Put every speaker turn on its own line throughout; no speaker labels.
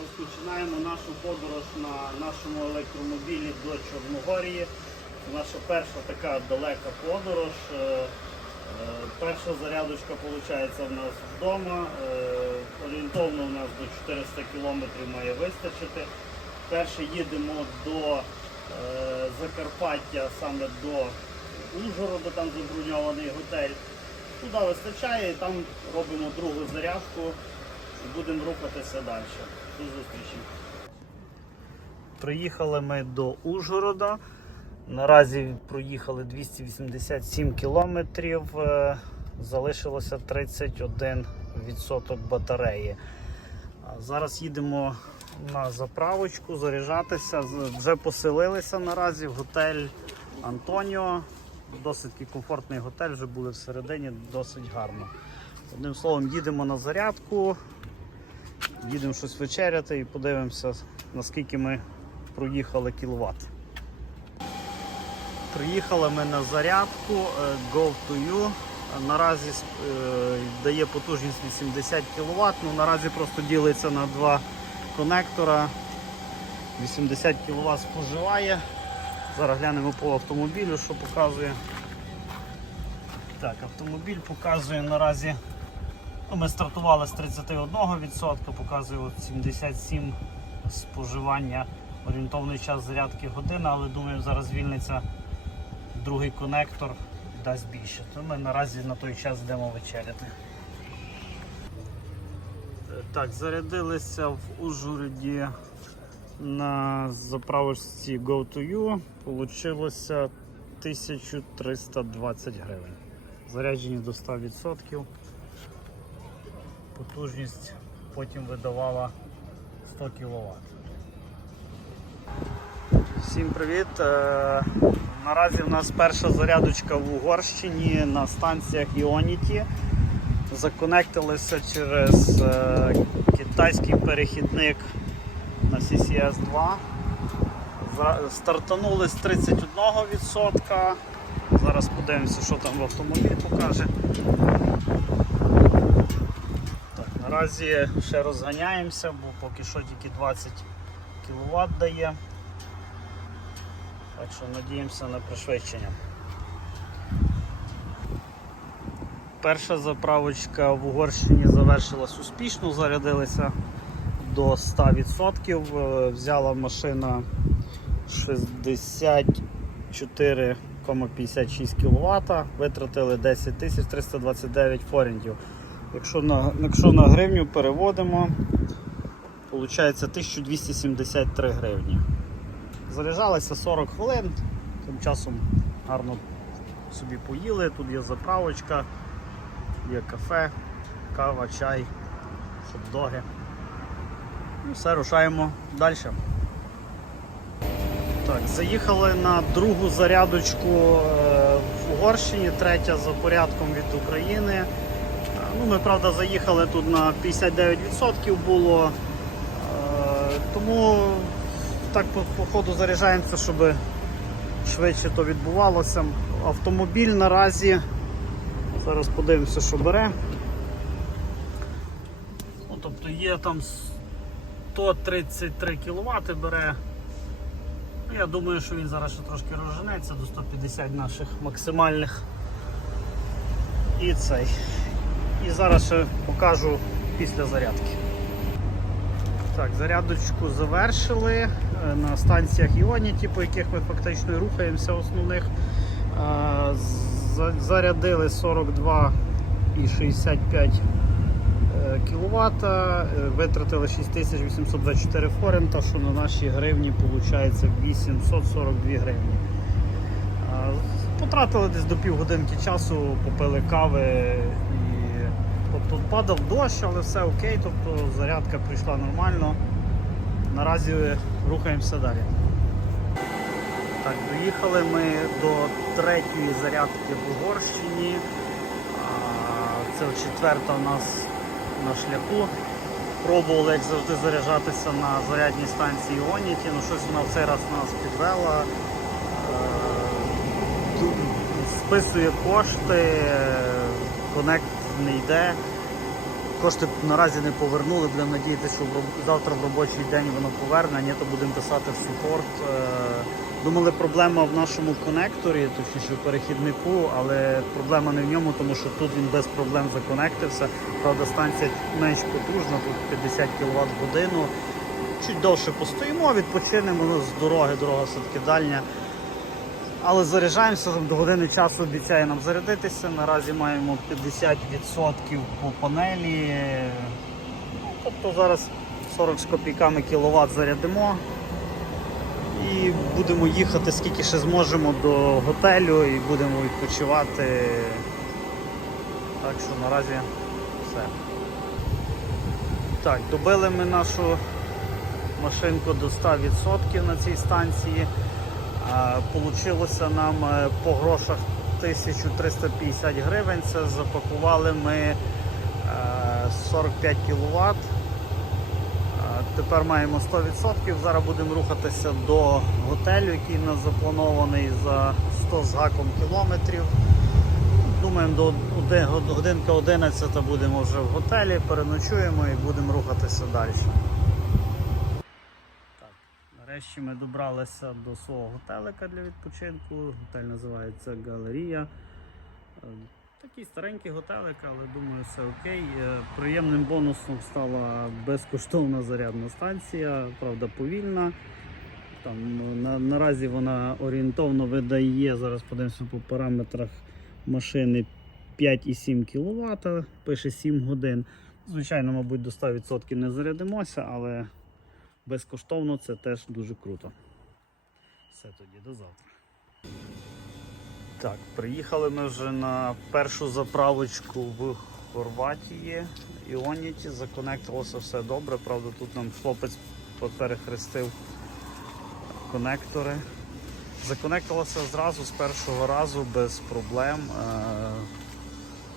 Розпочинаємо нашу подорож на нашому електромобілі до Чорногорії. Наша перша така далека подорож. Е, е, Перша зарядочка виходить в нас вдома. Е, Орієнтовно у нас до 400 кілометрів має вистачити. Перше їдемо до Закарпаття, саме до Ужгорода, там заброньований готель. Туди вистачає і там робимо другу зарядку і будемо рухатися далі. До зустрічі. Приїхали ми до Ужгорода. Наразі проїхали 287 кілометрів. е, Залишилося 31% батареї. Зараз їдемо на заправочку заряджатися. Вже поселилися наразі в готель Антоніо. Досить комфортний готель, вже були всередині, досить гарно. Одним словом, їдемо на зарядку, їдемо щось вечеряти і подивимося, наскільки ми проїхали кіловат. Приїхали ми на зарядку е, Go to You. Наразі е, дає потужність 80 кВт, ну наразі просто ділиться на два конектора. 80 кВт споживає. Зараз глянемо по автомобілю, що показує. Так, автомобіль показує наразі. Ми стартували з 31%, показує от 77 споживання. Орієнтовний час зарядки година, але думаю, зараз звільниться другий конектор дасть більше. То ми наразі на той час йдемо вечеряти. Так, зарядилися в Ужгороді на заправочці Go2U. Получилося 1320 гривень. Заряджені до 100%. Потужність потім видавала 100 кВт. Всім привіт! Е, Наразі в нас перша зарядочка в Угорщині на станціях Ionity. Законектилися через е, китайський перехідник на CCS 2. Стартанули з 31%. Зараз подивимося, що там в автомобілі покаже. Наразі ще розганяємося, бо поки що тільки 20 кВт дає. Так що надіємося на пришвидшення. Перша заправочка в Угорщині завершилась успішно, зарядилися до 100%. Е, Взяла машина 64,56 кВт, витратили 10 329 форінтів. Якщо на, якщо на гривню переводимо, виходить 1273 гривні. Заряджалися 40 хвилин, тим часом гарно собі поїли, тут є заправочка, є кафе, кава, чай, хот-доги. І все, рушаємо далі. Так, заїхали на другу зарядочку е, в Угорщині, третя за порядком від України. Ну, ми, правда, заїхали тут на 59% було, е, тому так по, по ходу заряджаємося, щоб швидше то відбувалося. Автомобіль наразі, зараз подивимося, що бере. Ну, тобто є там 133 кВт бере. Ну, Я думаю, що він зараз ще трошки розженеться до 150 наших максимальних. І цей. І зараз ще покажу після зарядки. Так, зарядочку завершили е, на станціях Ionity, по яких ми фактично рухаємося основних. Е, за- Зарядили 42,65 кВт, е, витратили 6824 форента, що на наші гривні виходить 842 гривні. Потратили десь до півгодинки часу, попили кави тобто падав дощ, але все окей, тобто зарядка прийшла нормально. Наразі рухаємося далі. Так, доїхали ми до третьої зарядки в Угорщині. Це четверта у нас на шляху. Пробували, як завжди, заряджатися на зарядній станції Оніті, ну щось вона в цей раз нас підвела. Е, Списує кошти, конект не йде. Кошти наразі не повернули, будемо надіятися, що завтра в робочий день воно поверне, ні, то будемо писати в супорт. Е, Думали, проблема в нашому конекторі, точніше в перехіднику, але проблема не в ньому, тому що тут він без проблем законектився. Правда, станція менш потужна, тут 50 кВт в годину. Чуть довше постоїмо, відпочинемо ну, з дороги, дорога все-таки дальня. Але заряджаємося до години часу обіцяє нам зарядитися. Наразі маємо 50% по панелі. Ну, тобто зараз 40 з копійками кіловат зарядимо. І будемо їхати скільки ще зможемо до готелю і будемо відпочивати. Так що наразі все. Так, добили ми нашу машинку до 100% на цій станції. Получилося нам е, по грошах 1350 гривень. Це запакували ми е, 45 кВт. Тепер маємо 100%. Зараз будемо рухатися до готелю, який у нас запланований за 100 з гаком кілометрів. Думаємо, до годинка 11 будемо вже в готелі, переночуємо і будемо рухатися далі. Нарешті ми добралися до свого готелика для відпочинку. Готель називається Галерія. Е, Такий старенький готелик, але думаю, все окей. Е, Приємним бонусом стала безкоштовна зарядна станція, правда, повільна. Там, ну, на, наразі вона орієнтовно видає, зараз подивимося по параметрах машини 5,7 кВт, пише 7 годин. Звичайно, мабуть, до 100% не зарядимося, але безкоштовно це теж дуже круто. Все тоді, до завтра. Так, приїхали ми вже на першу заправочку в Хорватії, Іоніті. Законектилося все добре. Правда, тут нам хлопець перехрестив конектори. Законектилося зразу з першого разу без проблем. Е,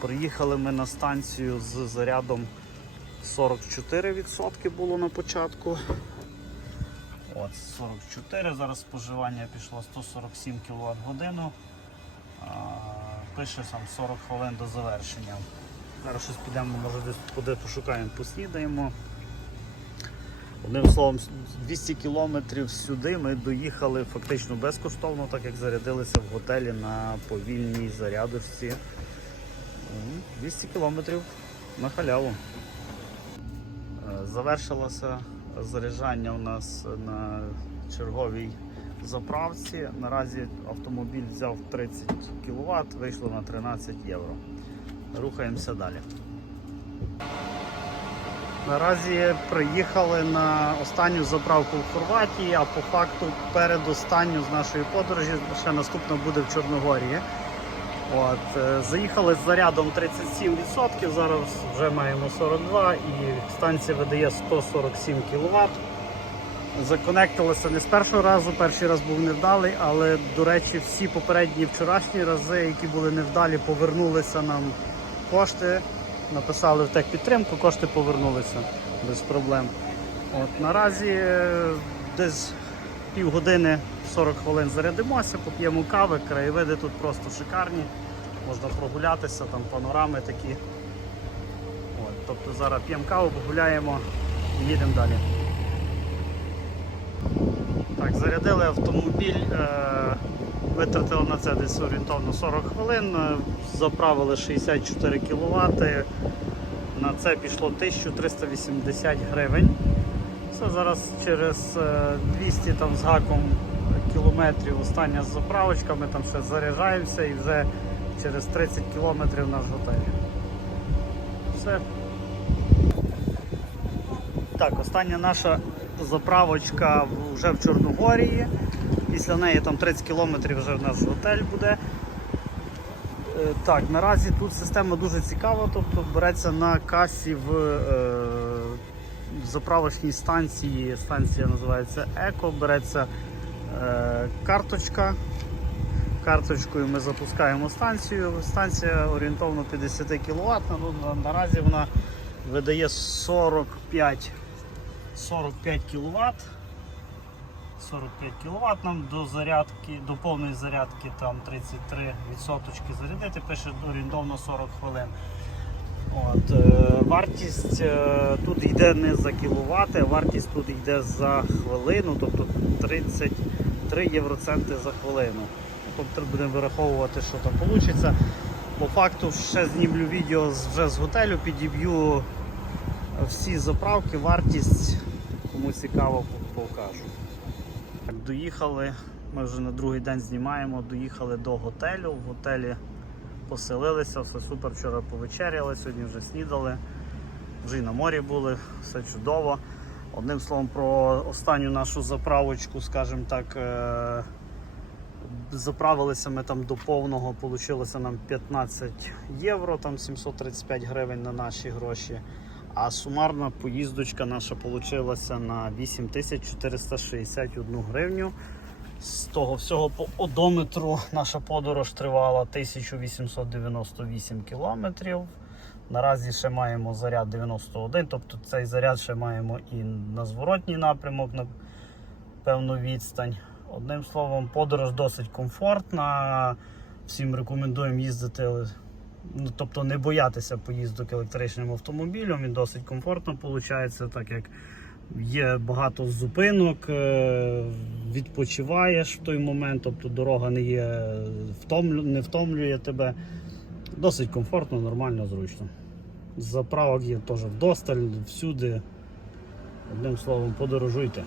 Приїхали ми на станцію з зарядом 44% було на початку. От 44, зараз споживання пішло 147 кВт годину. Пише сам 40 хвилин до завершення. Зараз щось підемо, може десь куди пошукаємо, поснідаємо. Одним словом, 200 кілометрів сюди ми доїхали фактично безкоштовно, так як зарядилися в готелі на повільній зарядочці. 200 кілометрів на халяву. Е, Завершилося заряджання у нас на черговій заправці. Наразі автомобіль взяв 30 кВт, вийшло на 13 євро. Рухаємося далі. Наразі приїхали на останню заправку в Хорватії, а по факту передостанню з нашої подорожі ще наступна буде в Чорногорії. От, е, заїхали з зарядом 37%, зараз вже маємо 42 і станція видає 147 кВт. Законектилося не з першого разу, перший раз був невдалий, але, до речі, всі попередні вчорашні рази, які були невдалі, повернулися нам кошти. Написали в техпідтримку, кошти повернулися без проблем. От, наразі е, десь півгодини 40 хвилин зарядимося, поп'ємо кави, краєвиди тут просто шикарні. Можна прогулятися, там панорами такі. От, тобто зараз п'ємо каву, погуляємо і їдемо далі. Так, зарядили автомобіль, е, витратили на це десь орієнтовно 40 хвилин, е, заправили 64 кВт. На це пішло 1380 гривень. Все, зараз через е, 200 там, з гаком кілометрів остання заправочка, ми там ще заряджаємося і вже через 30 кілометрів наш готель. Все. Так, остання наша заправочка вже в Чорногорії. Після неї там 30 кілометрів вже в наш готель буде. Е, Так, наразі тут система дуже цікава, тобто береться на касі в е, заправочній станції, станція називається Еко, береться е, карточка. Карточкою ми запускаємо станцію. Станція орієнтовно 50 кВт, ну, наразі вона видає 45 45 кВт. 45 кВт нам до зарядки, до повної зарядки там 33% зарядити, пише орієнтовно 40 хвилин. От, е, вартість е, тут йде не за кіловати, вартість тут йде за хвилину, тобто 33 євроценти за хвилину. Тобто будемо вираховувати, що там вийде. По факту ще знімлю відео вже з готелю, підіб'ю всі заправки, вартість, кому цікаво, покажу. Так, доїхали, ми вже на другий день знімаємо, доїхали до готелю. В готелі поселилися, все супер. Вчора повечеряли, сьогодні вже снідали, вже і на морі були, все чудово. Одним словом, про останню нашу заправочку, скажімо так, е, заправилися ми там до повного, вийшло нам 15 євро, там 735 гривень на наші гроші. А сумарна поїздочка наша вийшла на 8461 гривню. З того всього по одометру наша подорож тривала 1898 кілометрів. Наразі ще маємо заряд 91, тобто цей заряд ще маємо і на зворотній напрямок на певну відстань. Одним словом, подорож досить комфортна. Всім рекомендуємо їздити, ну, тобто не боятися поїздок електричним автомобілем. Він досить комфортно виходить, так як є багато зупинок, е, відпочиваєш в той момент, тобто дорога не є не втомлює тебе. Досить комфортно, нормально, зручно. Заправок є теж вдосталь, всюди. Одним словом, подорожуйте.